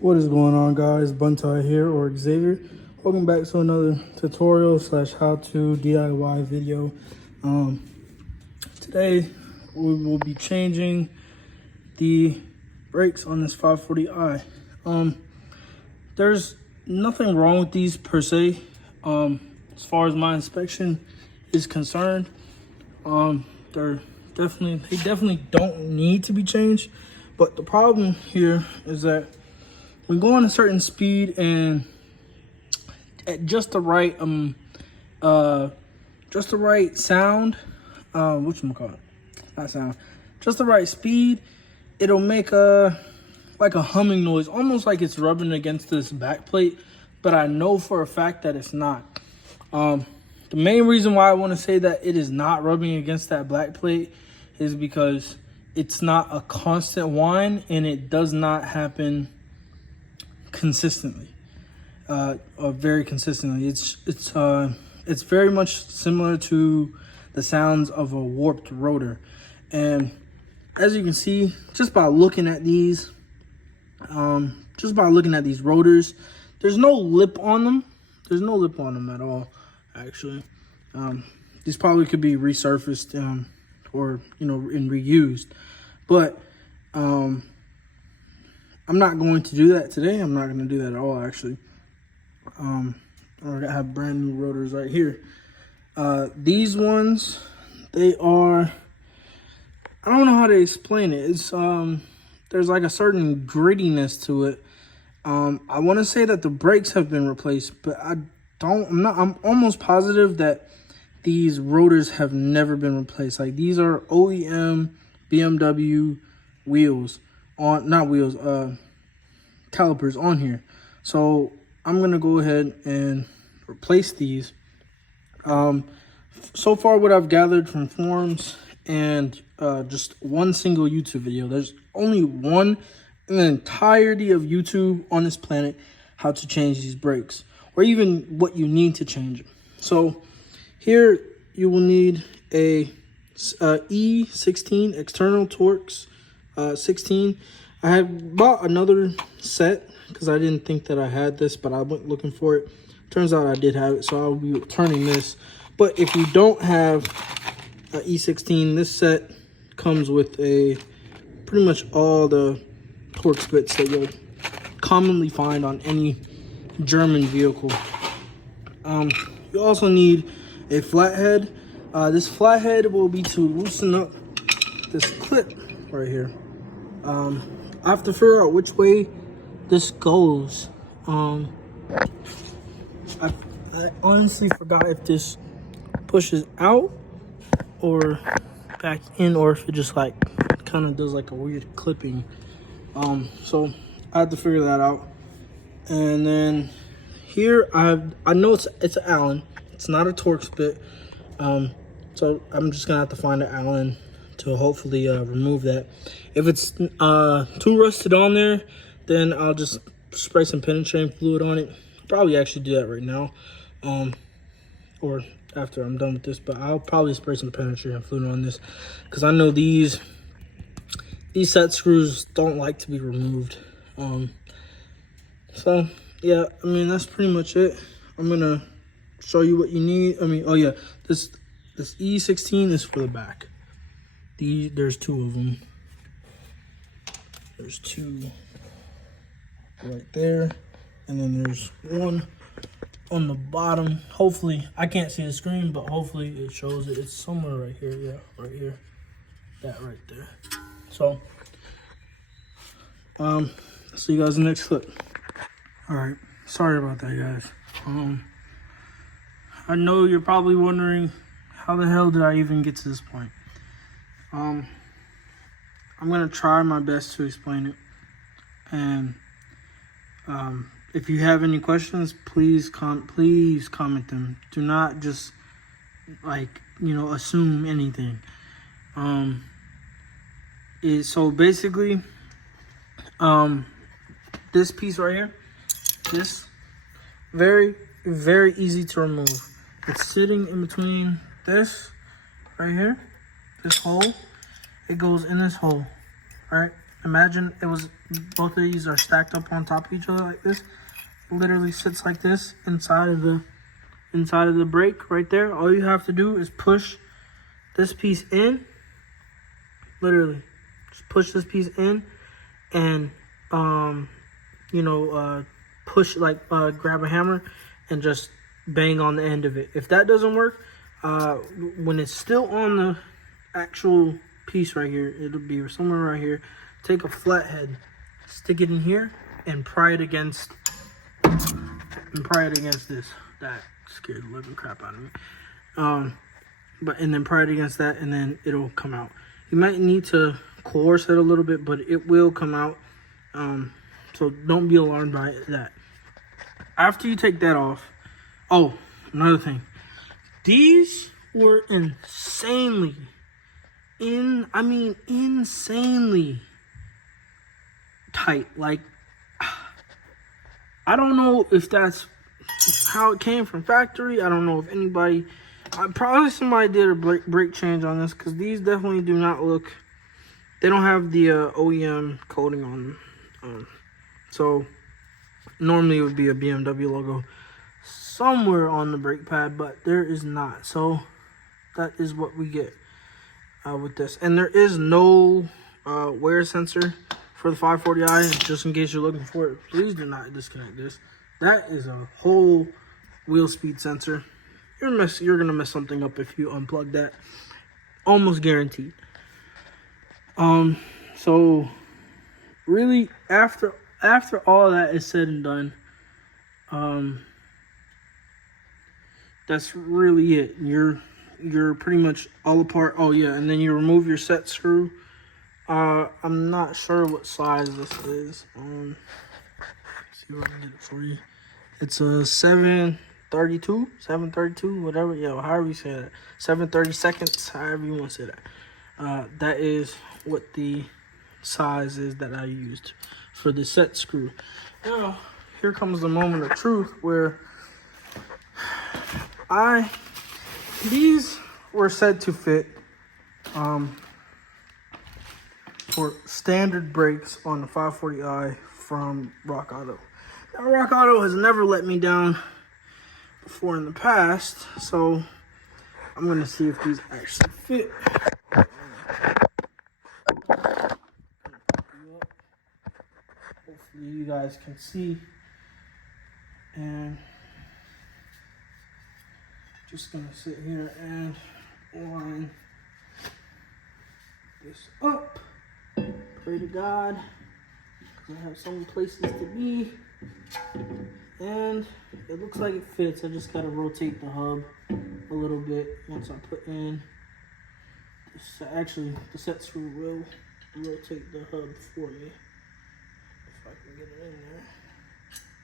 What is going on, guys? Buntai here, or Xavier. Welcome back to another tutorial slash how-to DIY video. Today we will be changing the brakes on this 540i. There's nothing wrong with these per se. As far as my inspection is concerned, they definitely don't need to be changed. But the problem here is that when going a certain speed and at just the right sound, whatchamacallit, not sound, just the right speed, it'll make like a humming noise, almost like it's rubbing against this back plate, but I know for a fact that it's not. The main reason why I want to say that it is not rubbing against that back plate is because it's not a constant whine and it does not happen consistently, or very consistently. It's very much similar to the sounds of a warped rotor. And as you can see, just by looking at these rotors, there's no lip on them. There's no lip on them at all, actually. These probably could be resurfaced, or and reused, but I'm not going to do that today. I'm not going to do that at all, actually. I have brand new rotors right here. These ones, they are, I don't know how to explain it. It's there's like a certain grittiness to it. I want to say that the brakes have been replaced, but I'm almost positive that these rotors have never been replaced. Like, these are OEM BMW wheels on, not wheels, calipers on here. So I'm gonna go ahead and replace these. So far what I've gathered from forums and just one single YouTube video, there's only one in the entirety of YouTube on this planet how to change these brakes, or even what you need to change them. So here you will need a E16 external Torx 16. I had bought another set because I didn't think that I had this, but I went looking for it. Turns out I did have it, so I'll be returning this. But if you don't have a E16, this set comes with pretty much all the Torx bits that you'll commonly find on any German vehicle. You also need a flathead. This flathead will be to loosen up this clip right here. I have to figure out which way this goes. I honestly forgot if this pushes out or back in, or if it just like kind of does like a weird clipping. So I have to figure that out. And then here I know it's an Allen. It's not a Torx bit. So I'm just gonna have to find an Allen to hopefully remove that. If it's too rusted on there, then I'll just spray some penetrating fluid on it. Probably actually do that right now, or after I'm done with this, but I'll probably spray some penetrating fluid on this because I know these set screws don't like to be removed. So yeah, I mean, that's pretty much it. I'm gonna show you what you need. I mean, oh yeah, this E16 is for the back. There's two of them. There's two right there, and then there's one on the bottom. Hopefully, I can't see the screen, but hopefully it shows it. It's somewhere right here. Yeah, right here. That right there. So, see you guys in the next clip. All right, sorry about that, guys. I know you're probably wondering, how the hell did I even get to this point? I'm gonna try my best to explain it, and if you have any questions, please comment them. Do not just assume anything. So basically, this piece right here, this very easy to remove. It's sitting in between this right here, this hole. It goes in this hole, all right? Imagine it was both of these are stacked up on top of each other like this. It literally sits like this inside of the brake right there. All you have to do is push this piece in. Literally, just push this piece in, and push grab a hammer and just bang on the end of it. If that doesn't work, when it's still on the actual piece right here, it'll be somewhere right here. Take a flathead, stick it in here, and pry it against this. That scared the living crap out of me. And then pry it against that, and then it'll come out. You might need to coerce it a little bit, but it will come out. So don't be alarmed by that. After you take that off, oh, another thing. These were insanely tight. Like, I don't know if that's how it came from factory. I don't know if anybody, probably somebody did a brake change on this, because these definitely do not look, they don't have the OEM coating on them. So normally it would be a BMW logo somewhere on the brake pad, but there is not. So that is what we get with this. And there is no wear sensor for the 540i. Just in case you're looking for it, please do not disconnect this. That is a whole wheel speed sensor. You're gonna mess something up if you unplug that, almost guaranteed. So really, after all that is said and done, that's really it. You're pretty much all apart. Oh yeah, and then you remove your set screw. I'm not sure what size this is. Let's see if I can get it for you. It's a 732, whatever. Yeah, however you say that. 7/32, however you want to say that. That is what the size is that I used for the set screw. Now, here comes the moment of truth where these were said to fit for standard brakes on the 540i from Rock Auto. Now, Rock Auto has never let me down before in the past, so I'm going to see if these actually fit. Hopefully you guys can see. And just going to sit here and line this up. Pray to God, because I have some places to be. And it looks like it fits. I just got to rotate the hub a little bit once I put in this. Actually, the set screw will rotate the hub for me if I can get it in there.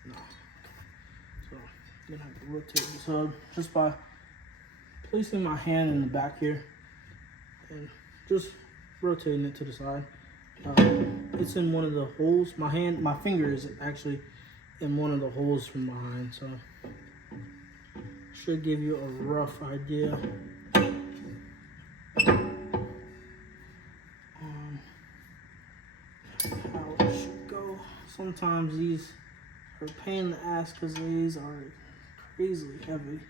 No. So I'm gonna have to rotate this hub just by placing my hand in the back here and just rotating it to the side. It's in one of the holes. My finger is actually in one of the holes from behind, so should give you a rough idea on how it should go. Sometimes these are a pain in the ass because these are crazily heavy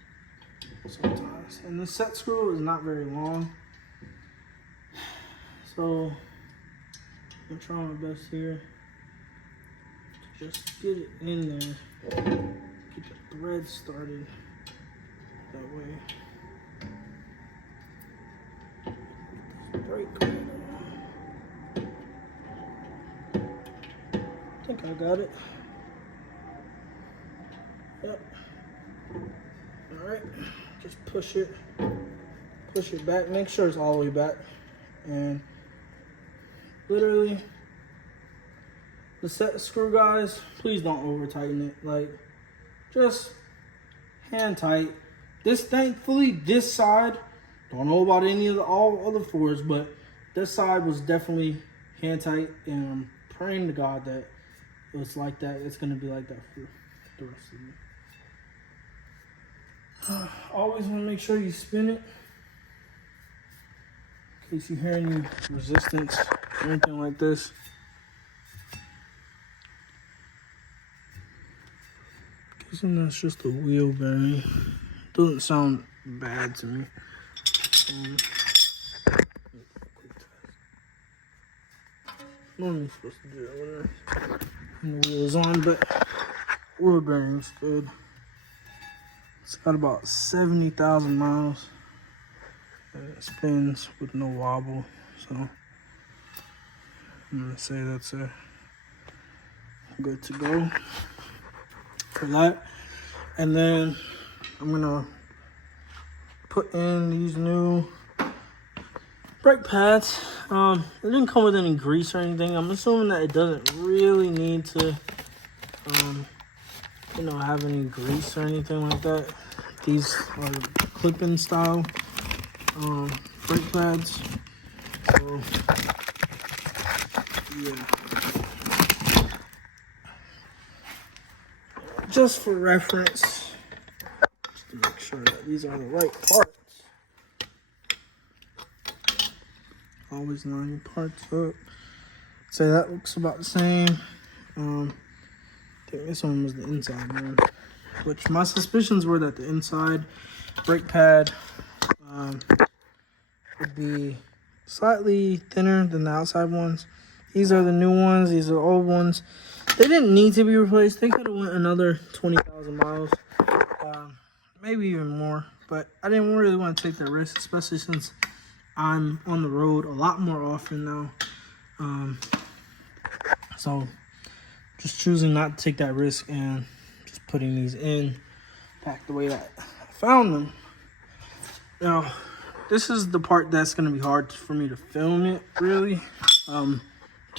sometimes, and the set screw is not very long, so I'm trying my best here to just get it in there, get the thread started that way. Brake. I think I got it. Yep. Alright, just push it back, make sure it's all the way back, and literally the set screw, guys, please don't over tighten it. Like, just hand tight. Thankfully this side, don't know about any of all other fours, but this side was definitely hand tight, and I'm praying to God that it's like that. It's gonna be like that for the rest of it. Always want to make sure you spin it in case you hear any resistance or anything like this. guessing that's just a wheel bearing. Doesn't sound bad to me. Normally supposed to do that when the wheel is on, but wheel bearing's good. It's got about 70,000 miles. And it spins with no wobble, so I'm gonna say that's good to go for that. And then I'm gonna put in these new brake pads. It didn't come with any grease or anything. I'm assuming that it doesn't really need to have any grease or anything like that. These are clip-in style brake pads. So yeah, just for reference, just to make sure that these are the right parts. Always line your parts up. Say that looks about the same. I think this one was the inside one, which my suspicions were that the inside brake pad would be slightly thinner than the outside ones. These are the new ones. These are the old ones. They didn't need to be replaced. They could have went another 20,000 miles, maybe even more. But I didn't really want to take that risk, especially since I'm on the road a lot more often now. So just choosing not to take that risk and just putting these in back the way that I found them. Now, this is the part that's going to be hard for me to film it, really. To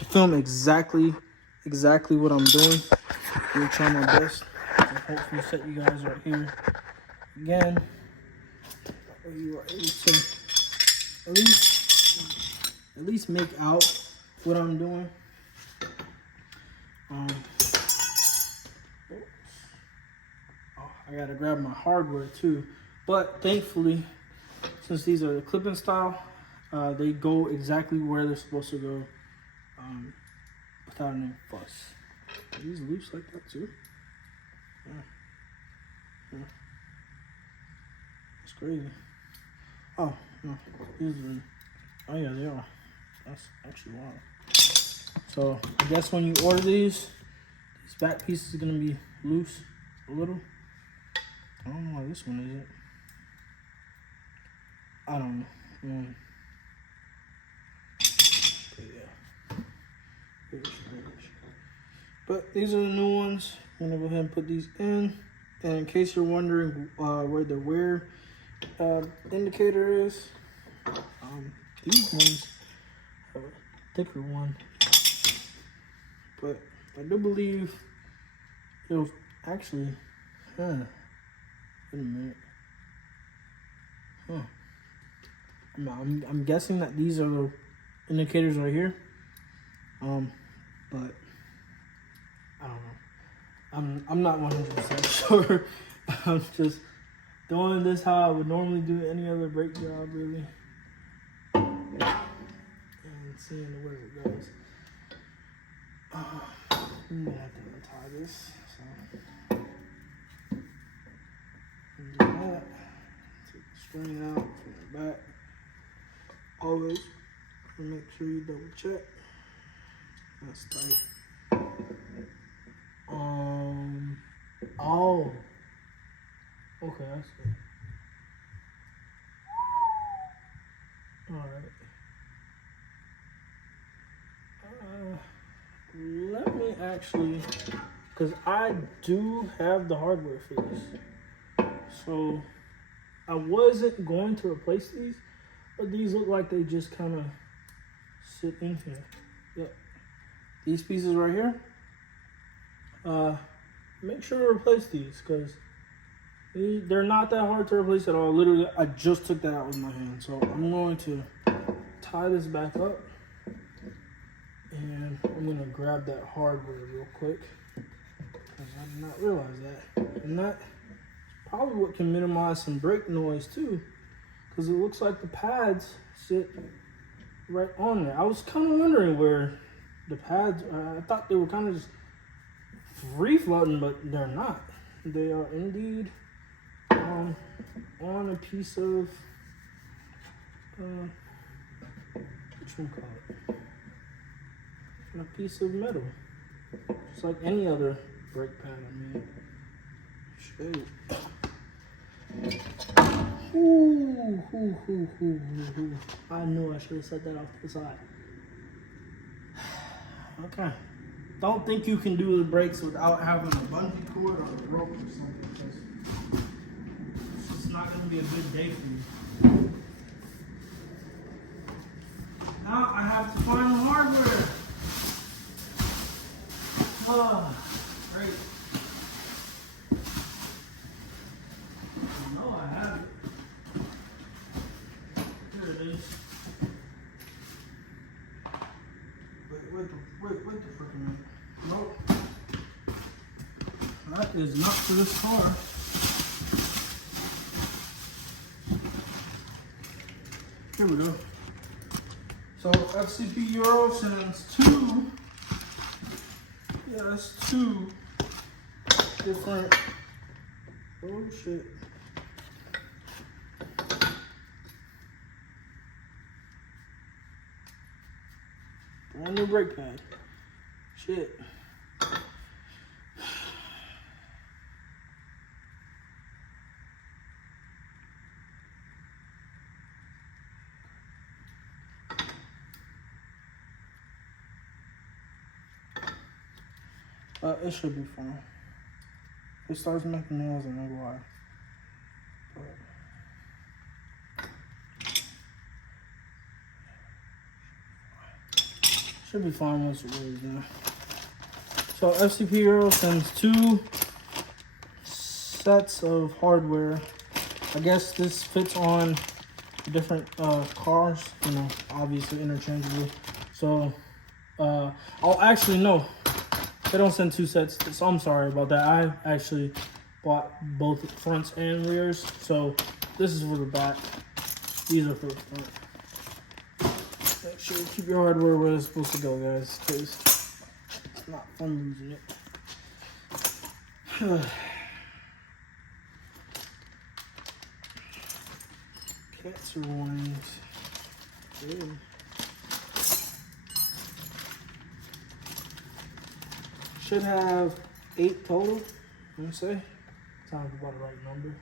film exactly what I'm doing. I'm going to try my best and hopefully set you guys right here again. Where you are able to at least make out what I'm doing. I got to grab my hardware too. But thankfully, since these are the clip-in style, they go exactly where they're supposed to go without any fuss. Are these loose like that too? Yeah. It's crazy. Oh, no. These are, oh yeah, they are. That's actually wild. So, I guess when you order these back pieces are going to be loose a little. I don't know why this one isn't. I don't know. Yeah. But these are the new ones. I'm gonna go ahead and put these in. And in case you're wondering where the wear indicator is, these ones have a thicker one. But I do believe it was actually, wait a minute. I'm guessing that these are the indicators right here. But I don't know. I'm not 100% sure. I'm just doing this how I would normally do any other brake job, really, and seeing where it goes. I'm gonna have to untie this. So do that. Take the string out from the back. Always make sure you double check. That's tight. Oh. Okay, I see. Alright. Let me actually, because I do have the hardware for this. So, I wasn't going to replace these, but these look like they just kind of sit in here. Yep. These pieces right here, make sure to replace these because they're not that hard to replace at all. Literally, I just took that out with my hand. So I'm going to tie this back up and I'm going to grab that hardware real quick because I did not realize that. And that's probably what can minimize some brake noise too, because it looks like the pads sit right on there. I was kind of wondering where the pads, I thought they were kind of just free floating, but they're not. they are indeed on a piece of whatchamacallit, a piece of metal, just like any other brake pad. I mean, shit. Ooh. I knew I should have set that off to the side. Okay. Don't think you can do the brakes without having a bungee cord or a rope or something, because it's just not going to be a good day for you. Now I have to find the hardware. Oh, great. I have it. Here it is. Wait the freaking minute. Nope. That is not for this car. Here we go. So FCP Euro sends two. Yeah, that's two different. Oh shit. Brand new brake pad. Shit. It should be fine. If it starts making nails, I know why. Should be fine once it goes down. So FCP Euro sends two sets of hardware. I guess this fits on different cars, you know, obviously interchangeably. So I'll actually no, they don't send two sets. So I'm sorry about that. I actually bought both fronts and rears. So this is for the back. These are for the front. Make sure you keep your hardware where it's supposed to go, guys, because it's not fun losing it. Cancer warnings. Ew. Should have 8 total, let me say. Sounds about the right number.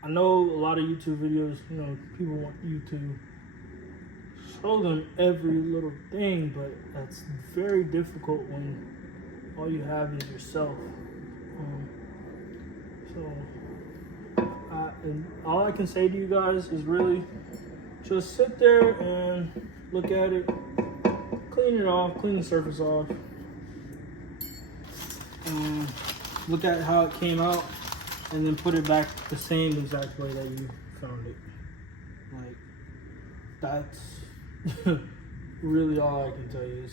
I know a lot of YouTube videos, you know, people want you to show them every little thing, but that's very difficult when all you have is yourself. And all I can say to you guys is really just sit there and look at it, clean it off, clean the surface off, and look at how it came out, and then put it back the same exact way that you found it. Like, that's really all I can tell you.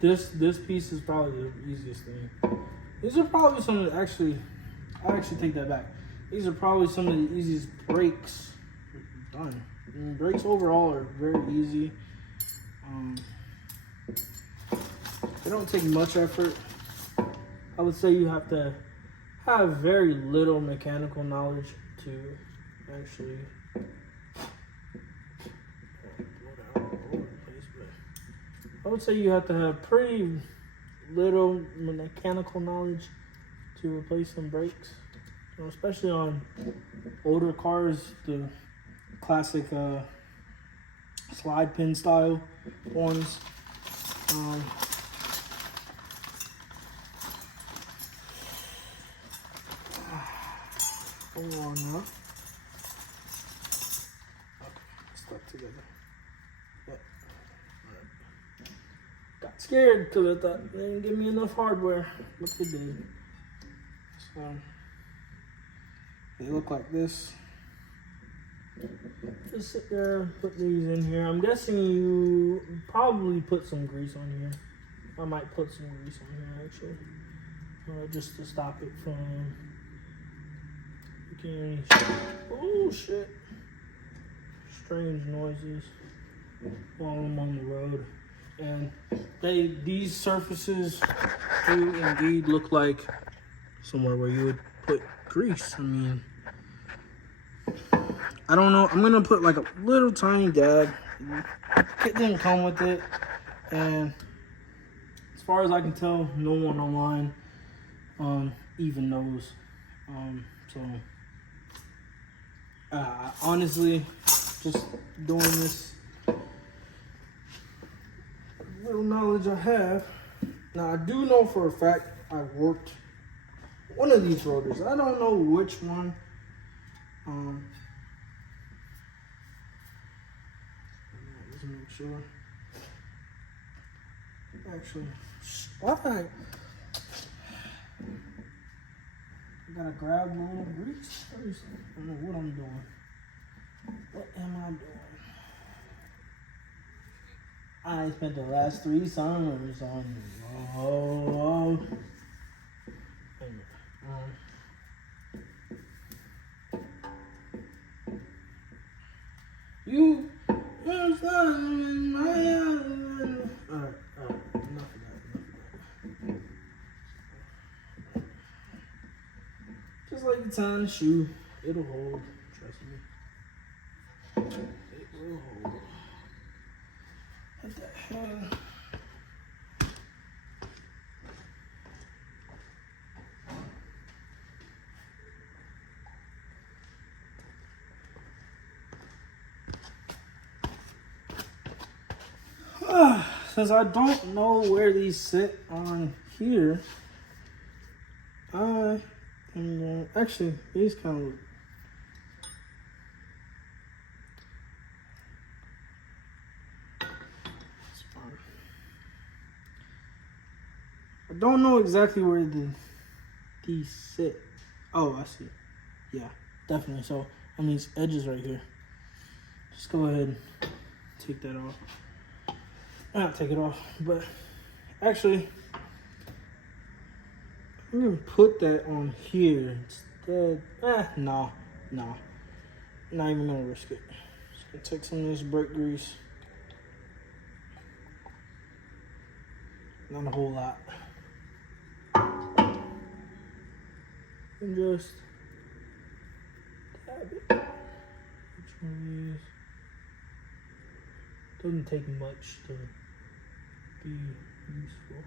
This piece is probably the easiest thing. These are probably some of the, I actually take that back. These are probably some of the easiest brakes done. I mean, brakes overall are very easy. They don't take much effort. I would say you have to have very little mechanical knowledge to actually I would say you have to have pretty little mechanical knowledge to replace some brakes, you know, especially on older cars, the classic slide pin style ones. Hold on now. Okay, stuck together. Yep. Right. Got scared because I thought they didn't give me enough hardware. Look they did. So they look like this. Just sit there, put these in here. I'm guessing you probably put some grease on here. I might put some grease on here actually. just to stop it from making any oh shit strange noises while I'm on the road. And these surfaces do indeed look like somewhere where you would put grease. I mean, I don't know. I'm gonna put like a little tiny dab. It didn't come with it, and as far as I can tell, no one online even knows. So honestly, just doing this little knowledge I have. Now I do know for a fact I worked one of these rotors. I don't know which one. Just make sure. Actually, why? I gotta grab a little grease first. I don't know what I'm doing. What am I doing? I spent the last 3 summers on oh. Wait a minute. You was in my island. Alright, enough of that. Just like the tying the shoe, it'll hold, trust me. It will hold. What the hell? Since I don't know where these sit on here, I am going actually these kind of I don't know exactly where these sit. Oh, I see. Yeah, definitely. So on these edges right here, just go ahead and take that off. Not take it off, but actually, I'm gonna put that on here instead. No, not even gonna risk it. Just gonna take some of this brake grease. Not a whole lot. And just dab it. Which one is? Doesn't take much to be useful.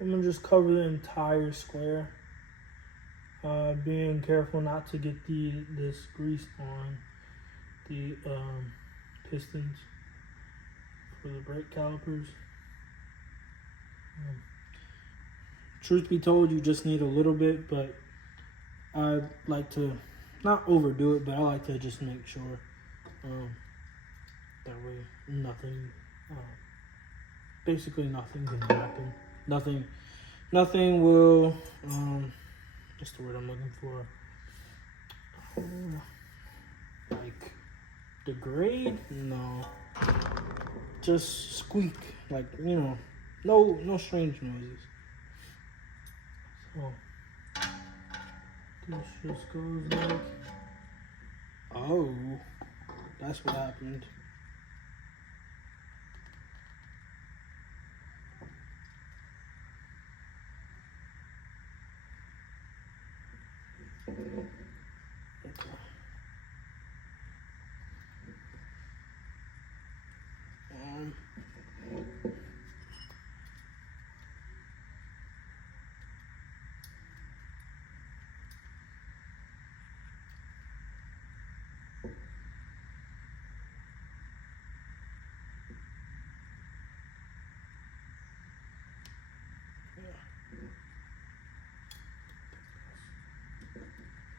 I'm gonna just cover the entire square. Being careful not to get this grease on the pistons for the brake calipers. Truth be told, you just need a little bit, but I like to not overdo it, but I like to just make sure that way nothing, basically nothing can happen. Nothing will, what's the word I'm looking for? Like degrade? No. Just squeak, like, you know, no strange noises. So this just goes like, oh, that's what happened. Okay.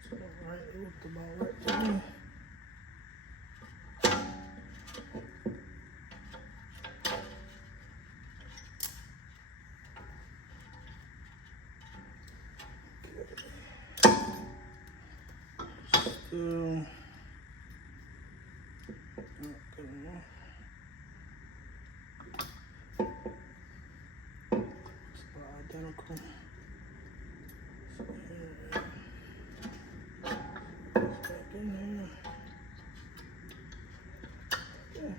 So, right, it looked about right to me. still not good enough. It's about identical. So here, back in here. Yeah.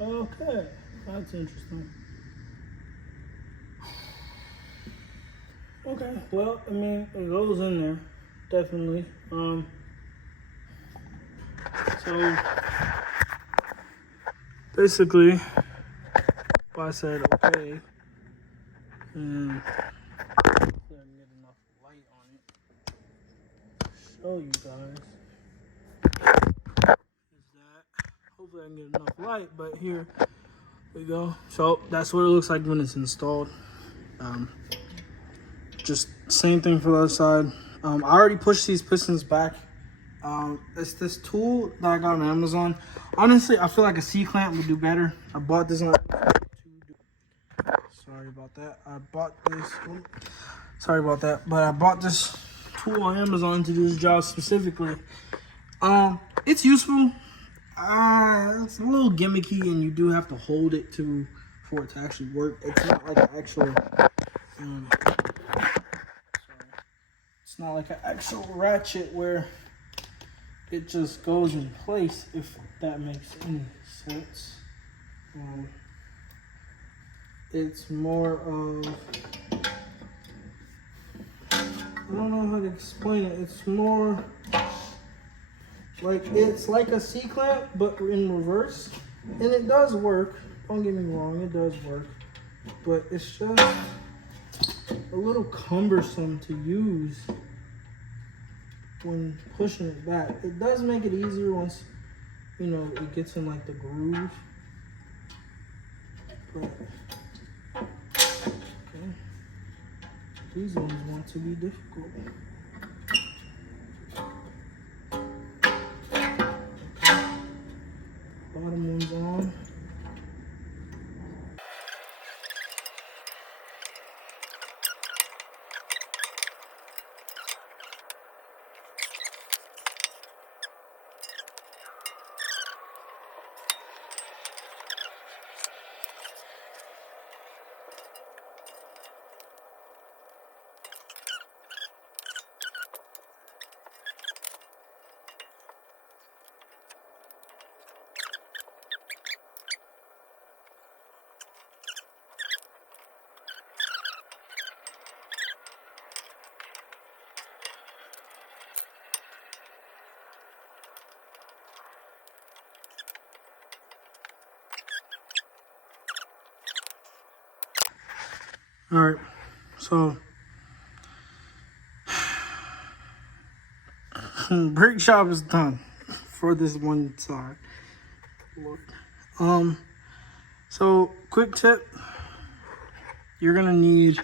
Okay, that's interesting. Okay, well, I mean, it goes in there, definitely. So basically, I said okay, and I can get enough light on it to show you guys. Is that hopefully I can get enough light, but here we go. So that's what it looks like when it's installed. Just same thing for the other side. I already pushed these pistons back. It's this tool that I got on Amazon. Honestly, I feel like a C-clamp would do better. I bought this on. Sorry about that. I bought this. Sorry about that, but I bought this tool on Amazon to do this job specifically. It's useful. It's a little gimmicky, and you do have to hold it for it to actually work. It's not like an actual. It's not like an actual ratchet where it just goes in place, if that makes any sense. It's more of, I don't know how to explain it. It's more like, it's like a C-clamp, but in reverse. And it does work. Don't get me wrong, it does work. But it's just a little cumbersome to use when pushing it back. It does make it easier once, you know, it gets in like the groove. But, okay. These ones want to be difficult. Okay. Bottom one's on. All right, so brake shop is done for this one side. So quick tip, you're gonna need,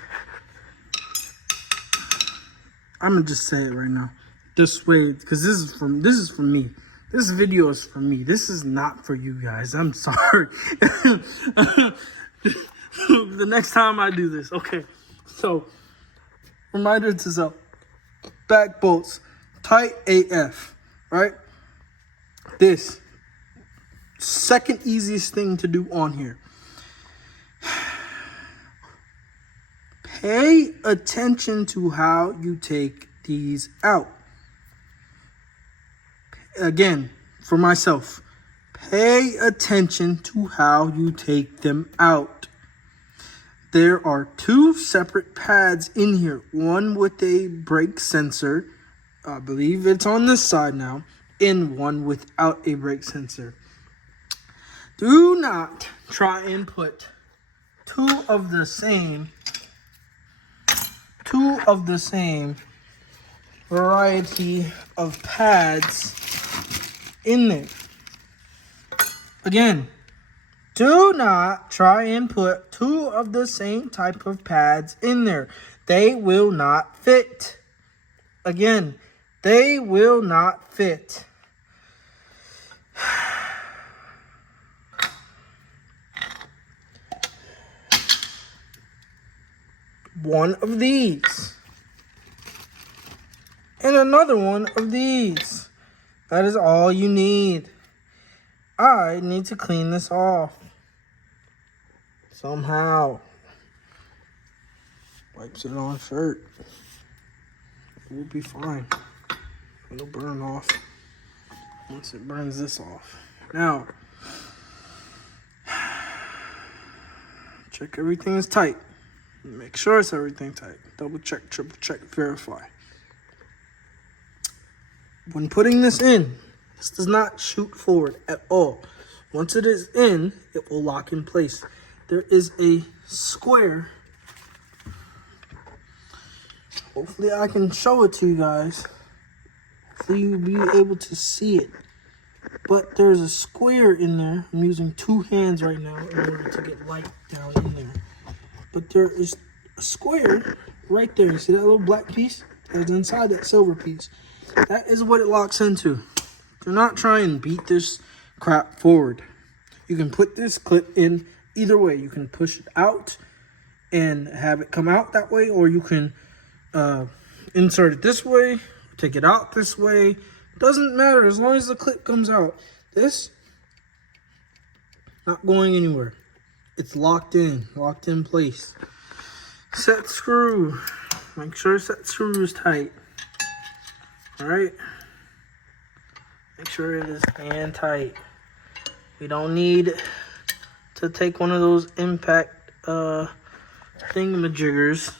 I'm gonna just say it right now, this way, because this is for me. This video is for me. This is not for you guys. I'm sorry. The next time I do this. Okay, so reminder to self, back bolts tight AF, right? This second easiest thing to do on here. Pay attention to how you take these out. Again, for myself, pay attention to how you take them out. There are two separate pads in here, one with a brake sensor, I believe it's on this side now, and one without a brake sensor. Do not try and put two of the same variety of pads in there. Again, do not try and put 2 of the same type of pads in there. They will not fit. Again, they will not fit. One of these. And another one of these. That is all you need. I need to clean this off. Somehow. Wipes it on shirt. It will be fine. It'll burn off once it burns this off. Now, check everything is tight. Make sure it's everything tight. Double check, triple check, verify. When putting this in, this does not shoot forward at all. Once it is in, it will lock in place. There is a square. Hopefully I can show it to you guys. Hopefully you'll be able to see it. But there's a square in there. I'm using 2 hands right now in order to get light down in there. But there is a square right there. You see that little black piece? That's inside that silver piece. That is what it locks into. Do not try and beat this crap forward. You can put this clip in either way. You can push it out and have it come out that way, or you can insert it this way, take it out this way. Doesn't matter as long as the clip comes out. This not going anywhere. It's locked in place. Set screw. Make sure set screw is tight. All right. Make sure it is hand tight. We don't need to take one of those impact thingamajiggers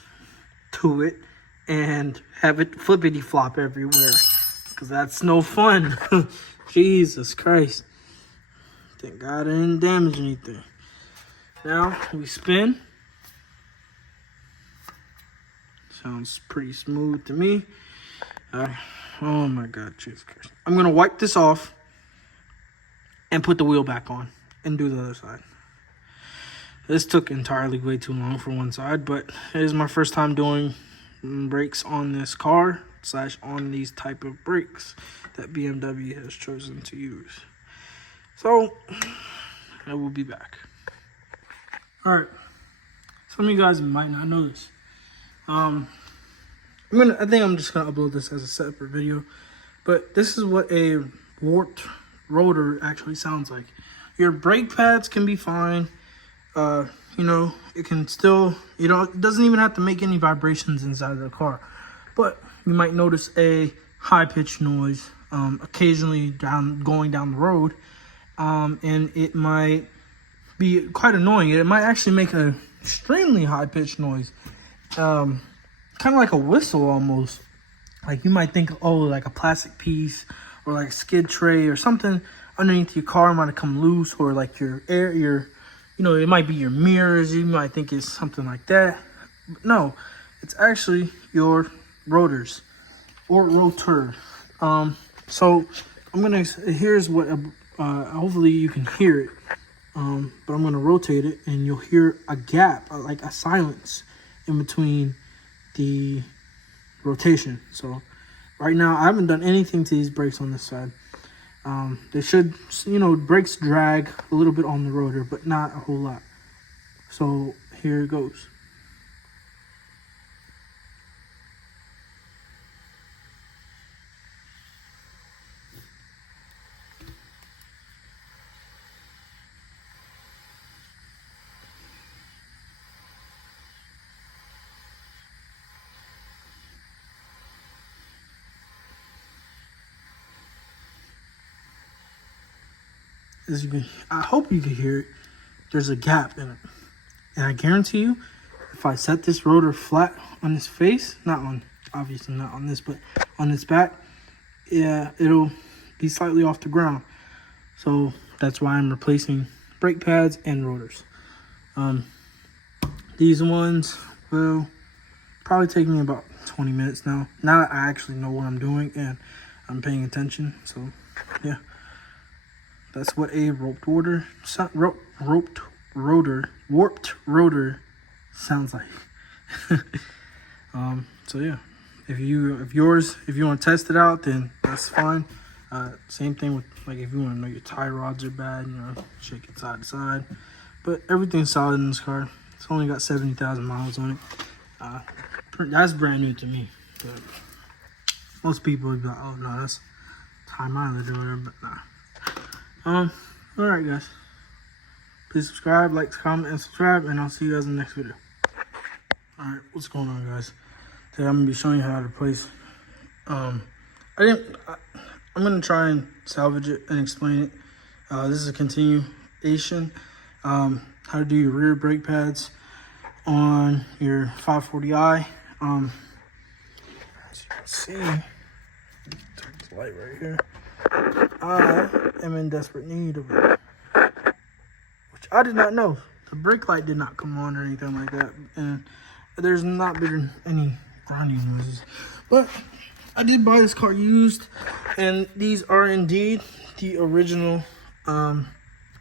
to it and have it flippity flop everywhere, because that's no fun. Jesus Christ. Thank God I didn't damage anything. Now we spin. Sounds pretty smooth to me. Oh my God, Jesus Christ. I'm gonna wipe this off and put the wheel back on and do the other side. This took entirely way too long for one side, but it is my first time doing brakes on this car / on these type of brakes that BMW has chosen to use. So I will be back. All right, some of you guys might not know this. I think I'm just gonna upload this as a separate video, but this is what a warped rotor actually sounds like. Your brake pads can be fine. You know, it can still, you know, it doesn't even have to make any vibrations inside of the car, but you might notice a high-pitched noise occasionally going down the road, and it might be quite annoying. It might actually make an extremely high-pitched noise, kind of like a whistle almost. Like you might think, oh, like a plastic piece or like a skid tray or something underneath your car might have come loose, or like your you know, it might be your mirrors. You might think it's something like that. But no, it's actually your rotors or rotor. So I'm gonna, here's what, hopefully you can hear it. But I'm gonna rotate it and you'll hear a gap, like a silence in between the rotation. So right now I haven't done anything to these brakes on this side. They should, you know, brakes drag a little bit on the rotor, but not a whole lot. So here it goes. As you can, I hope you can hear it. There's a gap in it, and I guarantee you, if I set this rotor flat on its face, obviously not on this, but on its back, yeah, it'll be slightly off the ground. So that's why I'm replacing brake pads and rotors. These ones will probably take me about 20 minutes now. Now I actually know what I'm doing and I'm paying attention. So yeah, that's what a warped rotor sounds like. So yeah, if you want to test it out, then that's fine. Same thing with, like, if you want to know your tie rods are bad, you know, shake it side to side. But everything's solid in this car. It's only got 70,000 miles on it. That's brand new to me. But most people would be like, oh no, that's high mileage or whatever, but nah. Alright guys. Please subscribe, like, comment, and subscribe, and I'll see you guys in the next video. Alright, what's going on, guys? Today I'm gonna be showing you how to replace I'm gonna try and salvage it and explain it. This is a continuation. How to do your rear brake pads on your 540i. As you can see, turn this light right here. I am in desperate need of it, which I did not know. The brake light did not come on or anything like that, and there's not been any grinding noises. But I did buy this car used, and these are indeed the original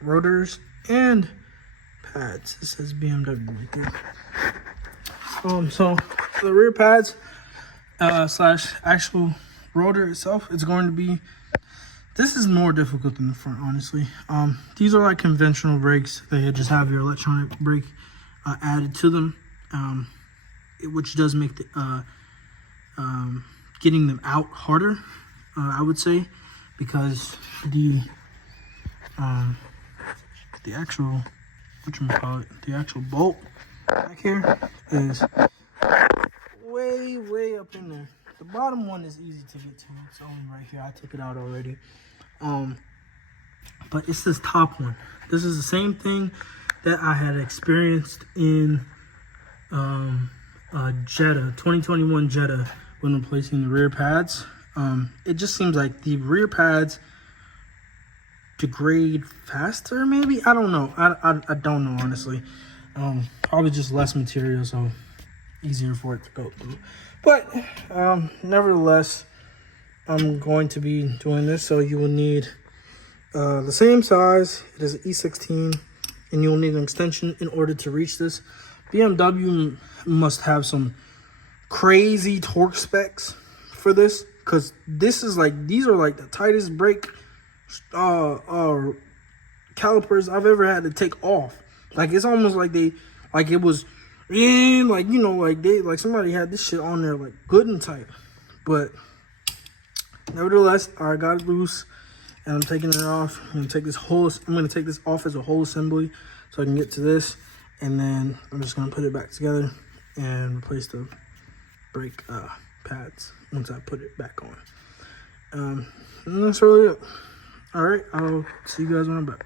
rotors and pads. It says BMW right there. So the rear pads slash actual rotor itself, it's going to be, this is more difficult than the front, honestly. These are like conventional brakes. They just have your electronic brake added to them, which does make the getting them out harder, I would say, because the actual, the actual bolt back here is way up in there. The bottom one is easy to get to. It's only right here. I took it out already. But it's this top one. This is the same thing that I had experienced in Jetta, 2021 Jetta, when replacing the rear pads. It just seems like the rear pads degrade faster, maybe. I don't know. I don't know, honestly. Probably just less material, so easier for it to go through. But nevertheless, I'm going to be doing this, so you will need the same size. It is an E16, and you'll need an extension in order to reach this. BMW must have some crazy torque specs for this, because this is like, these are like the tightest brake calipers I've ever had to take off. Like, it's almost like they, like, it was in, like, you know, like they, like somebody had this shit on there like good and tight. But nevertheless, I got it loose and I'm taking it off. I'm gonna take this off as a whole assembly so I can get to this, and then I'm just gonna put it back together and replace the brake pads once I put it back on. And that's really it. All right, I'll see you guys when I'm back.